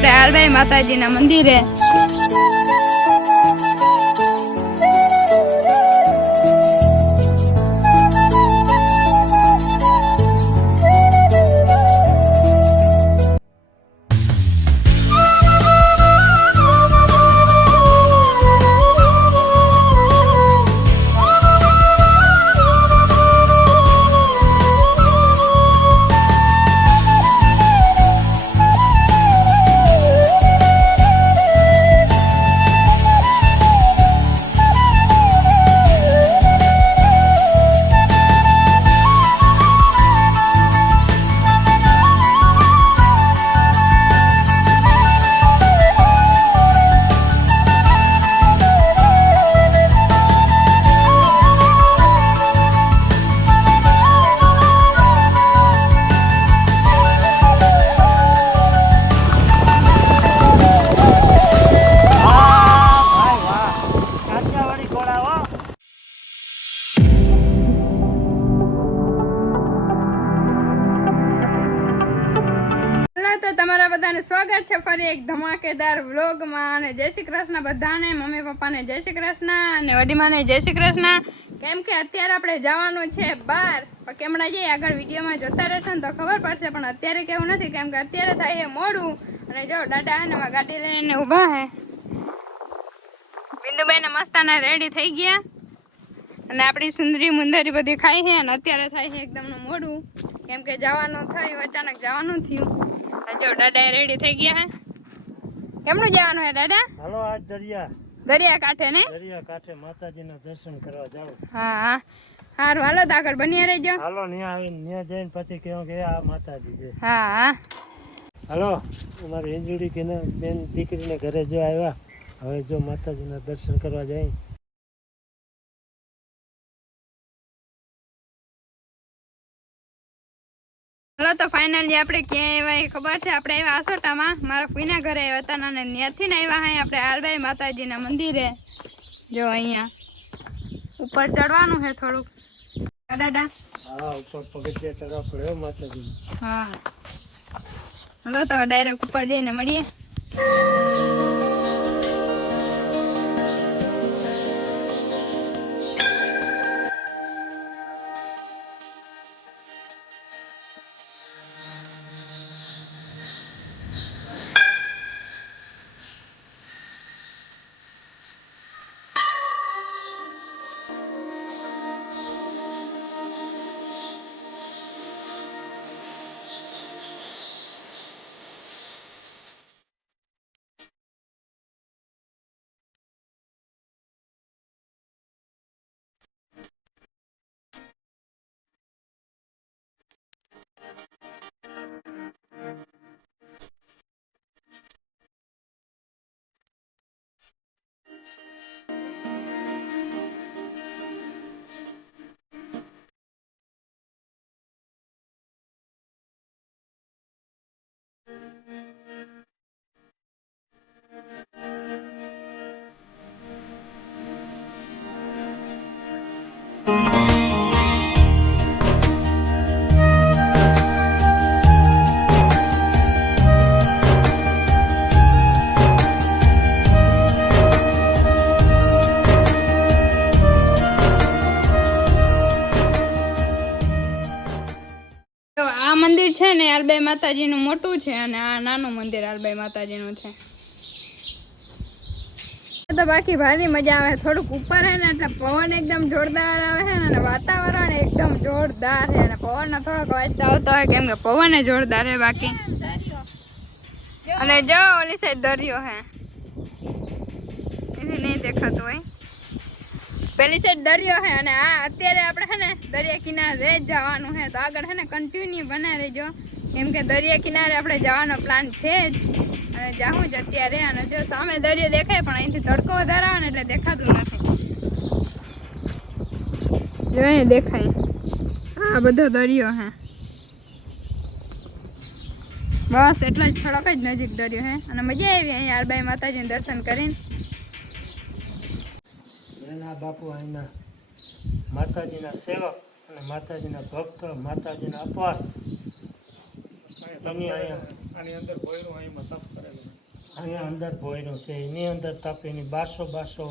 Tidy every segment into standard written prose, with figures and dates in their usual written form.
આપણે આલબાઈ માતાજીના મંદિરે। તમારા બધાને સ્વાગત છે ફરી એક ધમાકેદાર વ્લોગમાં। અને જય શ્રી કૃષ્ણ બધાને, મમ્મી પપ્પાને જય શ્રી કૃષ્ણ અને વડીમાને જય શ્રી કૃષ્ણ। કેમ કે અત્યારે આપણે જવાનું છે બહાર, પણ કેમણા જઈએ આગળ વિડીયોમાં જોતા રહેશે ને તો ખબર પડશે, પણ અત્યારે કેવું નથી કેમ કે અત્યારે થાય મોડું। અને જો દાદા ને ગાડી લઈને ઊભા હે, બિંદુભાઈ ને મસ્તાના રેડી થઈ ગયા અને આપણી સુંદરી મુંદરી બધી ખાઈ છે। અને અત્યારે થાય છે એકદમ મોડું કેમ કે જવાનું થયું, અચાનક જવાનું થયું। જો દાદા રેડી થઈ ગયા હે। કેમનું જવાનું હે દાદા? હાલો આજ દરિયા કાંઠે ને? દરિયા કાંઠે માતાજીના દર્શન કરવા જાવ। હા હારું, હાલો તો આગળ બન્યા રહેજો। હાલો ન્યા આવીને ન્યા જઈને પછી કહો કે આ માતાજી છે। હા હાલો અમારી હિંજુડી કે બેન દીકરીને ઘરે જો આવ્યા, હવે જો માતાજીના દર્શન કરવા જાય। હાલો તો ફાઇનલી આપણે ક્યાં આવ્યા એ ખબર છે? આપણે આવ્યા આસોટામાં, મારા ફૂઈના ઘરે આવ્યા હતા અને ત્યાંથી ને આવ્યા અહીં આપણે આલબાઈ માતાજીના મંદિરે। જો અહીંયા ઉપર ચડવાનું છે થોડુંક દાદા। હા ઉપર પગથિયે ચડવા પડે માતાજી। હા હાલો તો ડાયરેક્ટ ઉપર જઈને મળીએ। આ મંદિર છે ને આલબાઈ માતાજીનું મોટું છે અને આ નાનું મંદિર આલબાઈ માતાજીનું છે। તો બાકી ભારી મજા આવે, થોડુંક ઉપર હે ને એટલે પવન એકદમ જોરદાર આવે છે અને વાતાવરણ એકદમ જોરદાર છે અને પવન થોડોક વાંચતા આવતો હોય કેમ કે પવન જોરદાર છે બાકી। અને જો ઓલી સાઈડ દરિયો હે, એની નહીં દેખાતું હોય, પેલી સાઈડ દરિયો હે અને આ અત્યારે આપણે છે ને દરિયા કિનારે જ જવાનું છે। તો આગળ છે ને કન્ટિન્યુ બના રહેજો કેમ કે દરિયા કિનારે આપણે જવાનો પ્લાન છે જ અને જાઉં જ અત્યારે। અને જો સામે દરિયો દેખાય પણ અહીંથી તડકો વધારે આવે ને એટલે દેખાતું નથી। જો અહીં દેખાય આ બધો દરિયો હે, બસ એટલો જ થોડોક જ નજીક દરિયો હે અને મજા આવી અહીંયા આલબાઈ માતાજીને દર્શન કરીને। બાપુ અહીંના માતાજીના સેવક અને માતાજીના ભક્ત, માતાજીના અપવાસ, આની અંદર કોઈનું અહીં તપ કરેલું અહીંયા અંદર ભોયરું છે એની અંદર તપ એની 1200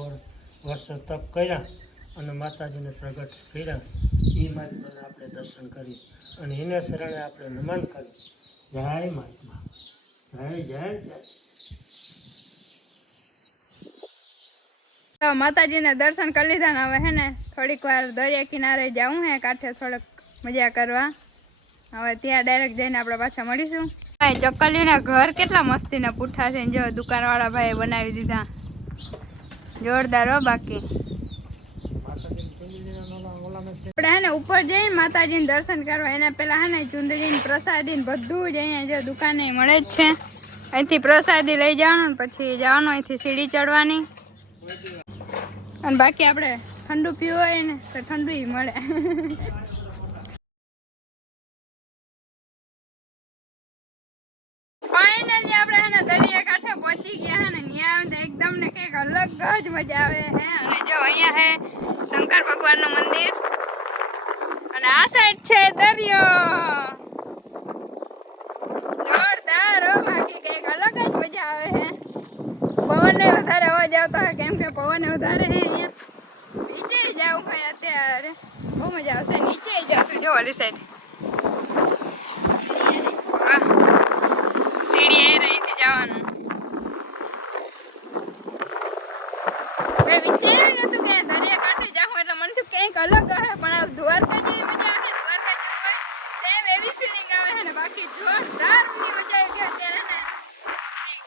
વર્ષ તપ કર્યા અને માતાજીને પ્રગટ કર્યા. એ મહાત્માને આપણે દર્શન કરી અને એને શરણે આપણે નમન કરી. જય મહાત્મા, જય જય જય. તો માતાજીને દર્શન કરી લીધા ને હવે હે ને થોડીક વાર દરિયા કિનારે જાવું હે કાંઠે થોડોક મજા કરવા. હવે ત્યાં ડાયરેક્ટ જઈને આપણે પાછા મળીશું. ચક્કલીના ઘર કેટલા મસ્તીના પૂઠા છે જો દુકાનવાળા ભાઈએ બનાવી દીધા. જોરદાર હો. બાકી આપણે હે ને ઉપર જઈને માતાજીને દર્શન કરવા એના પેલા હે ને ચુંદડી પ્રસાદી ને બધું જ અહીંયા જો દુકાને મળે જ છે. અહીંથી પ્રસાદી લઈ જવાનું પછી જવાનું અહીંથી સીડી ચડવાની અને બાકી આપણે ઠંડુ પીવું હોય ને તો ઠંડુ મળે. ફાઇનલી આપણે હે ને દરિયા કાંઠે પહોંચી ગયા હે ને ત્યાં એકદમ ને કંઈક અલગ જ મજા આવે હે. અને જો અહીંયા હે શંકર ભગવાનનું મંદિર અને આ સાઈડ છે દરિયો. જોરદાર હો. બાકી કંઈક અલગ જ મજા આવે હે. પવનને વધારે અવાજ આવતો હોય કેમ કે પવન વધારે હે અહીંયા. નીચે જાવ ભાઈ અત્યારે બહુ મજા આવશે. નીચે જાવ જો ઓલી સાઈડ સીડી એ રહીથી જવાનું. મેં વિચાર્યું નતું કે દરિયા કાંઠે જાઉં એટલે મને કંઈક અલગ હે પણ દ્વારકા જેવી મજા આવે. દ્વારકા જેવું સેમ એવી ફિલિંગ આવે છે ને. બાકી જોરદાર ની મજા આવી ગઈ અત્યારે ને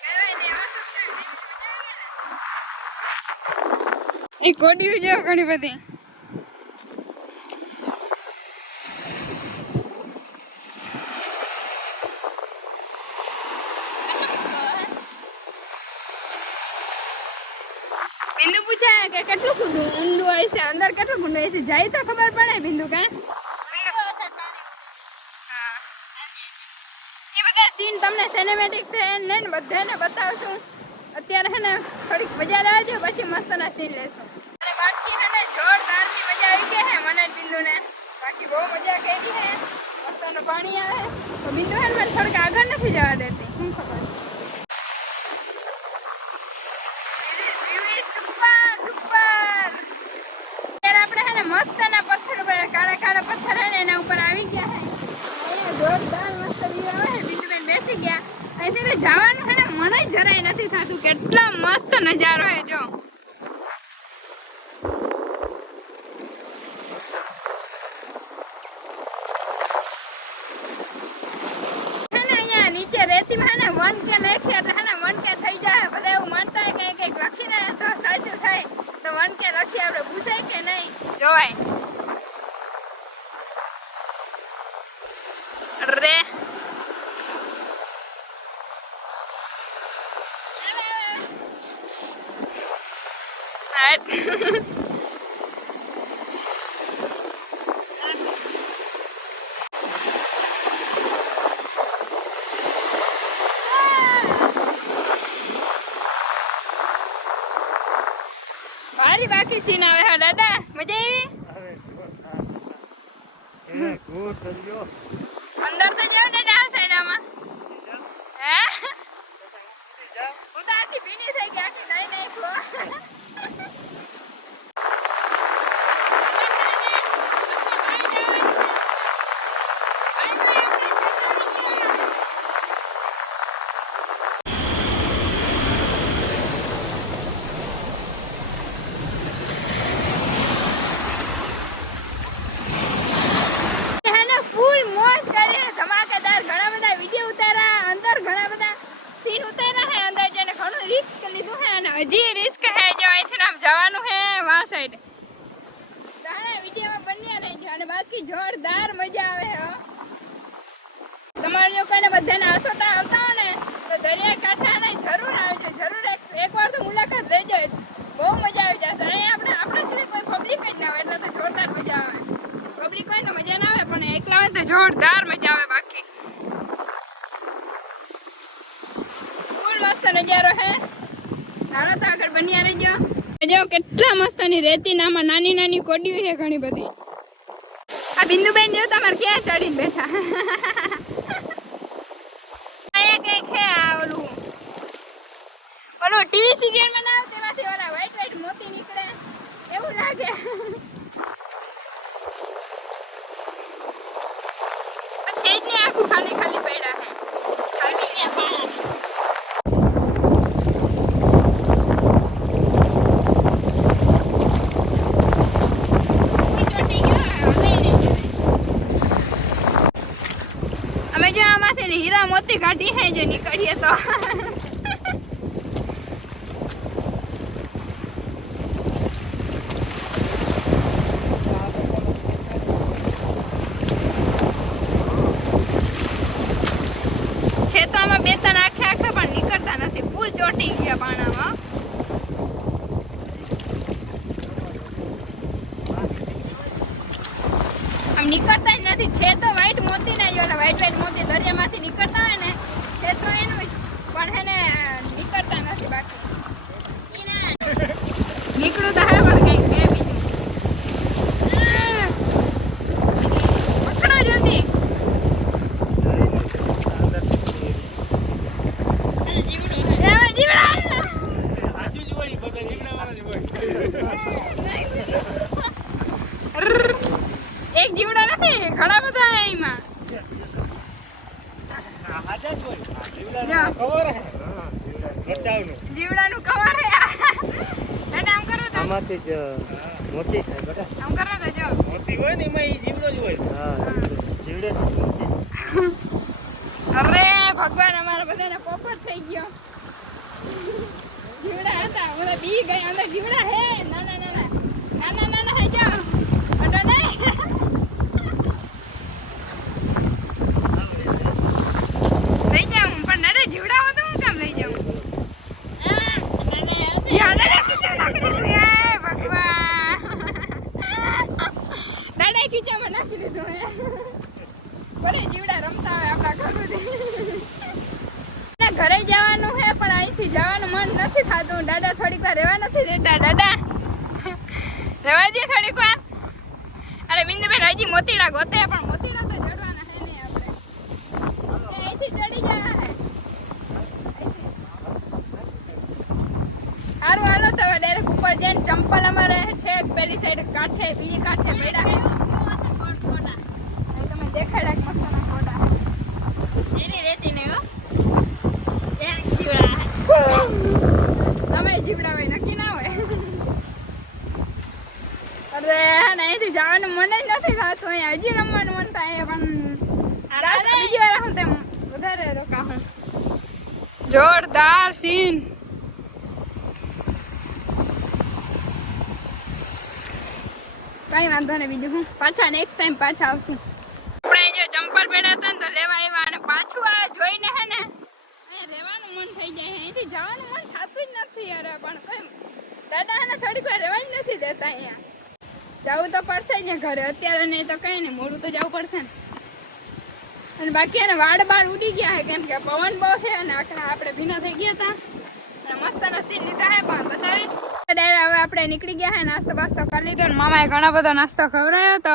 કહેવાય ને એવા શબ્દ મજા આવી ગઈ ને. એ કોડિયું જેવો ઘણી બધી બિંદુ પૂછાય કે કેટલું ઊંડું હોય છે અંદર કેટલું ઊંડું હોય છે જાય તો ખબર પડે. બિંદુ કાં એ બધા સીન તમને સિનેમેટિક છે ને બધાને બતાવશું. અત્યારે હે ને થોડીક મજા આવજો પછી મસ્તના સીન લેશું. અને બાકી હે ને જોરદારની મજા આવી ગઈ હે મને બિંદુને. બાકી બહુ મજા કરી હે. મસ્તનું પાણી આવે તો બિંદુ હે ને થોડીક આગળ નથી જવા દેતી. શું ખબર મસ્તના પથ્થર ઉપર કાળા કાળા પથ્થર હે ને એના ઉપર આવી ગયા હે. અહીંયા જોરદાર મસ્ત વ્યૂ આવે છે. બિંદુબેન બેસી ગયા. અહીંથી જવાનું હે ને મને જરાય નથી થતું. કેટલા મસ્ત નજારો હે જો. અહીંયા નીચે રેતીમાં હે ને 1K લખી એટલે હે ને 1K થઈ જાય. બધા એવું માનતા હોય કે કંઈક લખીને તો સાચું થાય. તો 1K લખી આપણે પૂછાય કે નહીં જોવાય રે. ભારી બાકી સીન આવે હે દાદા. મજા આવી અંદર તો જાવ દાદા આ સાઈડમાં હે. હું તો આખી ભીની થઈ ગઈ. આખી નહીં નાખ્યો. હજી રિસ્ક હે જો અહીંથી આમ જવાનું હે વા સાઈડ. તારે વિડીયોમાં બન્યા રહેજો અને બાકી જોરદાર મજા આવે હે. તમારે જો કોઈને બધાને આસોટા આવતા હોય ને તો દરિયા કાંઠે જરૂર આવજો. જરૂર એકવાર તો મુલાકાત લેજો જ. બહુ મજા આવી જશે. અહીંયા આપણે સિવાય કોઈ પબ્લિક જ ના હોય એટલે તો જોરદાર મજા આવે. પબ્લિક હોય તો મજા ના આવે પણ એકલા હોય તો જોરદાર મજા આવે. બાકી ફૂલ મસ્ત નજારો હે. હાલો તો આગળ બન્યા રહેજો. જો કેટલા મસ્તની રેતી નામાં નાની નાની કોડીઓ છે ઘણી બધી. આ બિંદુબેન જો તમારે ક્યાં ચડીને બેઠા. અહીંયા કઈક છે આ ઓલું ટીવી સિરિયલમાં ના આવે તેમાંથી ઓલા વ્હાઈટ વ્હાઈટ મોતી નીકળે એવું લાગે. છે જ ને આખું ખાલી ખાલી પડ્યા હે ખાલી ને પાણા. અમે જો આમાંથી હીરા મોતી કાઢી હે જો નીકળીએ તો છે તો આમાં બે ત્રણ આખે આખે પણ નીકળતા નથી. ફૂલ ચોટી ગયા પાણામાં. આમ નીકળતા જ નથી. છે તો વ્હાઈટ મોતી ના જો વ્હાઈટ વ્હાઈટ મોતી દરિયામાંથી નીકળતા હોય ને છે તો એનું જ પણ એને નીકળતા નથી. બાકી નીકળું તો હે પણ કંઈક કે બીજું પકડો જલ્દી. એક જીવડો નથી ઘણા બધા એમાં. જીવડાનું કવર હે. આમ કરો તો આમાંથી જ મોતી થાય બેટા. આમ કરો તો જો મોતી હોય ને એમાં ઈ જીવડો જ હોય. હા જીવડે જ મોતી. અરે ભગવાન અમારા બધાને પોપટ થઈ ગયો. જીવડા હતા બધા બી ગયા અંદર. જીવડા હે નાના નાના નાના નાના હે જાઓ અડો નહીં. લઈ જાઉં પણ નડે જીવડા હોય તો હું કામ લઈ જાઉં. ભગવાન દાડા ખીચામાં નાખી દીધું હે. બરે જીવડા રમતા હોય આપણા ઘર. ઘરે જવાનું હે પણ અહીંથી જવાનું મન નથી થતું. દાદા થોડીક વાર રહેવા નથી દેતા. દાદા રહેવા દે થોડીક વાર. અરે બિંદુબેન હજી મોતીડા ગોતે પણ મોતીડા તો ચડવાના હે નહીં આપણે. અહીંથી ચડી જાય હે. સારું હાલો તો ડાયરેક્ટ ઉપર જઈને ચંપલ અમારે છે પેલી સાઈડ કાંઠે બીજી કાંઠે પડ્યા હે. તમે દેખાડ્યા મસ્તના ખોટા એની રેતી ને તમે જીવડા હોય નક્કી ના હોય. અરે અહીંથી જવાનું મન જ નથી થતું. અહીંયા હજી રમવાનું મન થાય પણ બીજી વાર હું તેમ વધારે રોકાવું. જોરદાર સીન. કઈ વાંધો નહીં. બીજું હું પાછા નેક્સ્ટ ટાઈમ પાછા આવશું. આપણે જો ચંપલ પહેર્યા હતા ને તો લેવા આવ્યા અને પાછું આ જોઈને હે ને રહેવાનું મન થઈ જાય. અહીંથી જવાનું મન થતું જ નથી યાર. પણ કઈ દાદા એને થોડીક વાર રહેવા જ નથી દેતા. અહીંયા જવું તો પડશે જ ને ઘરે. અત્યારે નહીં તો કઈ નહીં મોડું તો જવું પડશે ને. અને બાકી એને વાળ બાળ ઉડી ગયા હે કેમ કે પવન બહુ છે અને આખા આપણે ભીના થઈ ગયા હતા. અને મસ્તનો સીન લીધા હે પણ બતાવીશ. હવે આપણે નીકળી ગયા હે. નાસ્તો બાસ્તો કરી લીધો ને મામાએ ઘણો બધો નાસ્તો ખવડાવ્યો હતો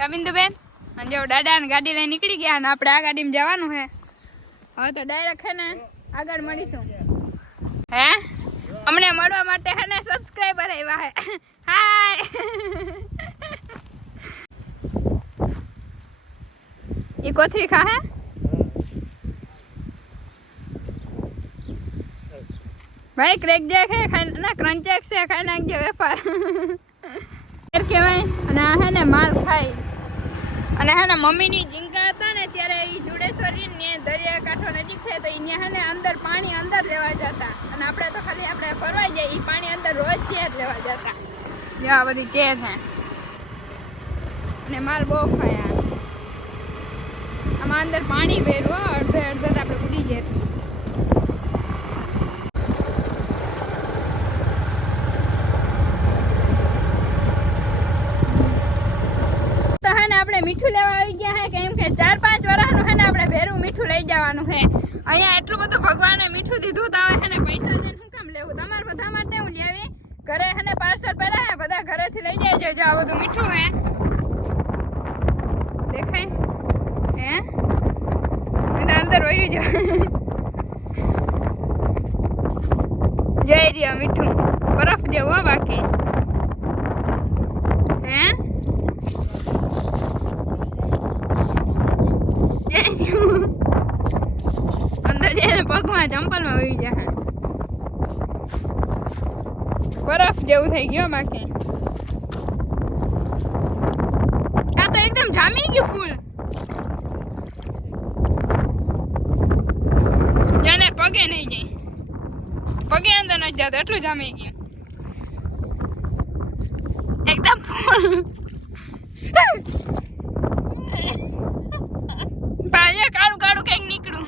કવિંદુબેન. અને જો દાદાને ગાડી લઈને નીકળી ગયા અને આપણે આ ગાડીમાં જવાનું હે. હવે તો ડાયરેક્ટ હે ને આગળ મળીશું. હે અમને મળવા માટે હે ને સબસ્ક્રાઇબર આવ્યા હે. હાય એ કોથરી ખા હે ભાઈ. ક્રેક જેક હે ખાઈ ના ક્રંચેક છે ખાઈ નાખજો વેપાર કહેવાય. અને આ હે ને માલ ખાઈ. અને હે ને મમ્મીની ઝીંગા હતા ને ત્યારે એ જુડેશ્વરી ને દરિયાકાંઠો નજીક છે તો અહીંયા હે ને અંદર પાણી અંદર લેવા જતા. અને આપણે તો ખાલી આપણે ફરવા જઈએ. એ પાણી અંદર રોજ ચેર લેવા જતા. જો આ બધી ચેર હે અને માલ બહુ ખાયા. આમાં અંદર પાણી ભર્યું અડધો અડધો આપણે ઉડી જાય. મીઠું લેવા આવી ગયા હે કેમ કે 4-5 વર્ષનું હે ને આપણે ભેરું મીઠું લઈ જવાનું હે. અહીંયા એટલું બધું ભગવાને મીઠું દીધું તો હે ને પૈસા દઈને શું કામ લેવું. તમારે બધા માટે હું લેવી. ઘરે હે ને પાર્સલ પડ્યા હે બધા ઘરેથી લઈ જાય. જો આ બધું મીઠું હે દેખાય હે એટલે અંદર વયું જો. જય રહ્યા મીઠું બરફ જેવું હો બાકી હે જય રહ્યું. અંદર જઈને પગમાં ચંપલમાં હોઈ જાય બરફ જેવું થઈ ગયો બાકી આ તો એકદમ જામી ગયું ફૂલ જાને પગે નહીં જાય પગે અંદર નથી જતો એટલું જામી ગયું એકદમ ફૂલ પાછે કાળું કાળું કંઈક નીકળું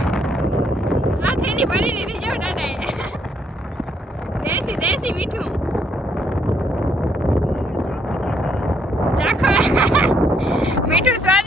આ થેલી ભરી લીધી જો દાદાએ દેશી દેશી મીઠું ચાખો મીઠું સ્વાદ